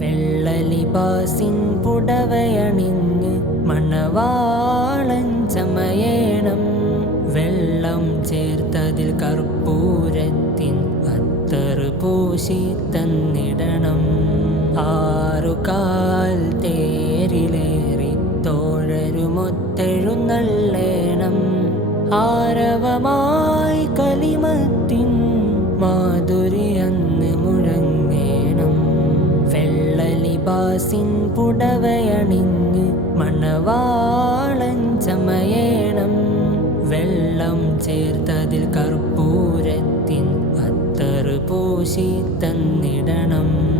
വെള്ളലിബാസിൻ പുടവയണിഞ്ഞ് മണവാളൻ ചമയേണം. വെള്ളം ചേർത്തതിൽ കർപ്പൂരത്തിൻ അത്തറ് പൂശി തന്നിടണം. ആറുകാൽ തേരിലേറി തോഴരുമൊത്തെഴുന്നള്ളേണം. ആരവമായി കലിമത്തിൻ മാധുര്യന്ന് മുഴങ്ങേണം. വെള്ളലിബാസിൻ പുടവയണിഞ്ഞ് മണവാളൻ ചമയേണം. വെള്ളം ചേർത്തതിൽ കർപ്പൂരത്തിൻ അത്തറ് പൂശി തന്നിടണം.